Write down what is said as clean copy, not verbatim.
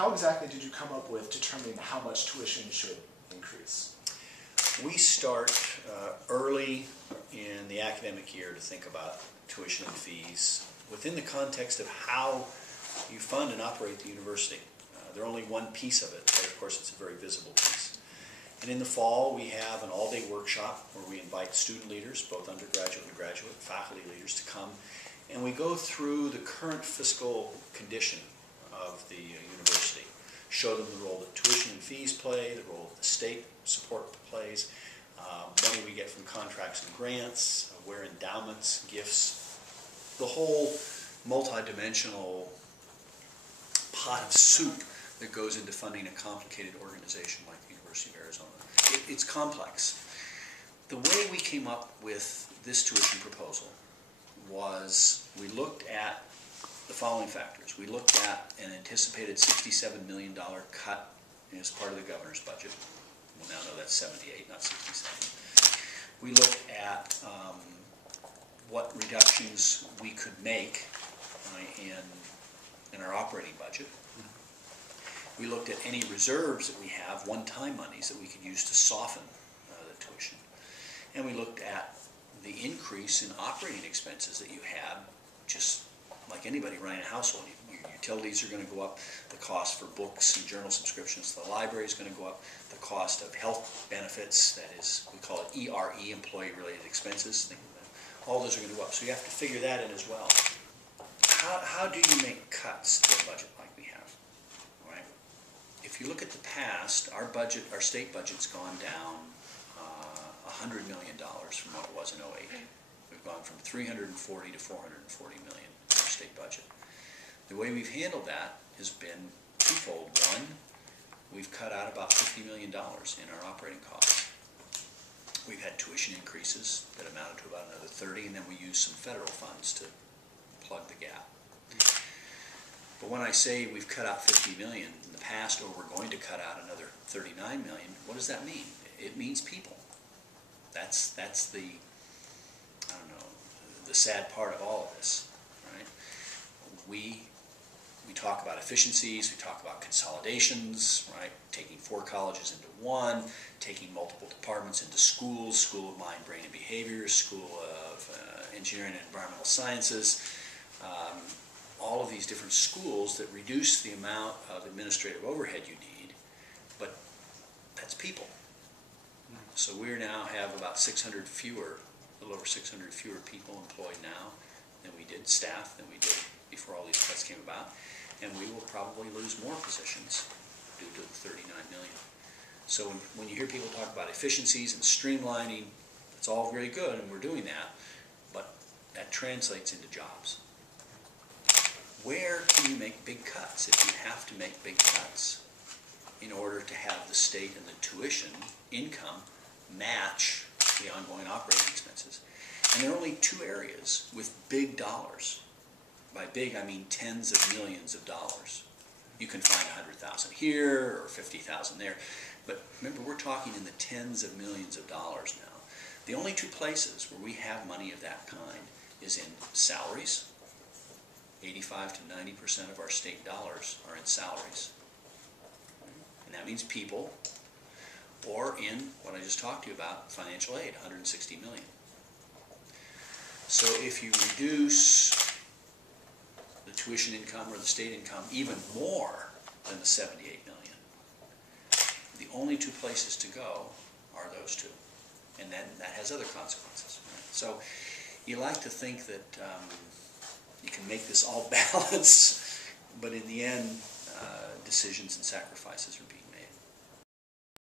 how exactly did you come up with determining how much tuition should increase? We start early in the academic year to think about tuition and fees within the context of how you fund and operate the university. They're only one piece of it, but of course it's a very visible piece. And in the fall we have an all-day workshop where we invite student leaders, both undergraduate and graduate, faculty leaders to come, and we go through the current fiscal condition of the university, show them the role that tuition and fees play, the role that the state support plays, money we get from contracts and grants, where endowments, gifts, the whole multi-dimensional pot of soup that goes into funding a complicated organization like the University of Arizona. It's complex. The way we came up with this tuition proposal was we looked at the following factors. We looked at an anticipated $67 million cut as part of the governor's budget. We'll now know that's 78, not 67. We looked at what reductions we could make in our operating budget. We looked at any reserves that we have, one-time monies that we could use to soften the tuition. And we looked at the increase in operating expenses that you had, just like anybody running a household. Your utilities are going to go up, the cost for books and journal subscriptions to the library is going to go up, the cost of health benefits, that is, we call it ERE, employee-related expenses, all those are going to go up. So you have to figure that in as well. How do you make cuts to a budget like we have? Right? If you look at the past, our budget, our state budget's gone down $100 million from what it was in '08. We've gone from 340 to 440 million in our state budget. The way we've handled that has been twofold. One, we've cut out about $50 million in our operating costs. We've had tuition increases that amounted to about another 30, and then we used some federal funds to plug the gap. But when I say we've cut out 50 million in the past, or we're going to cut out another 39 million, what does that mean? It means people. That's the, I don't know, the sad part of all of this, right? We talk about efficiencies, we talk about consolidations, right? Taking 4 colleges into one, taking multiple departments into schools, School of Mind, Brain, and Behavior, School of Engineering and Environmental Sciences, all of these different schools that reduce the amount of administrative overhead you need, but that's people. So we now have about 600 fewer, a little over 600 fewer people employed now than we did, staff, than we did before all these cuts came about. And we will probably lose more positions due to the 39 million. So when you hear people talk about efficiencies and streamlining, it's all very good, and we're doing that, but that translates into jobs. Where can you make big cuts if you have to make big cuts in order to have the state and the tuition income match the ongoing operating expenses? And there are only 2 areas with big dollars. By big, I mean tens of millions of dollars. You can find 100,000 here or 50,000 there, but remember, we're talking in the tens of millions of dollars now. The only 2 places where we have money of that kind is in salaries. 85 to 90% of our state dollars are in salaries. And that means people, or in what I just talked to you about, financial aid, 160 million. So if you reduce the tuition income or the state income even more than the 78 million, the only 2 places to go are those 2. And then that has other consequences. Right? So you like to think that you can make this all balance, but in the end, decisions and sacrifices are being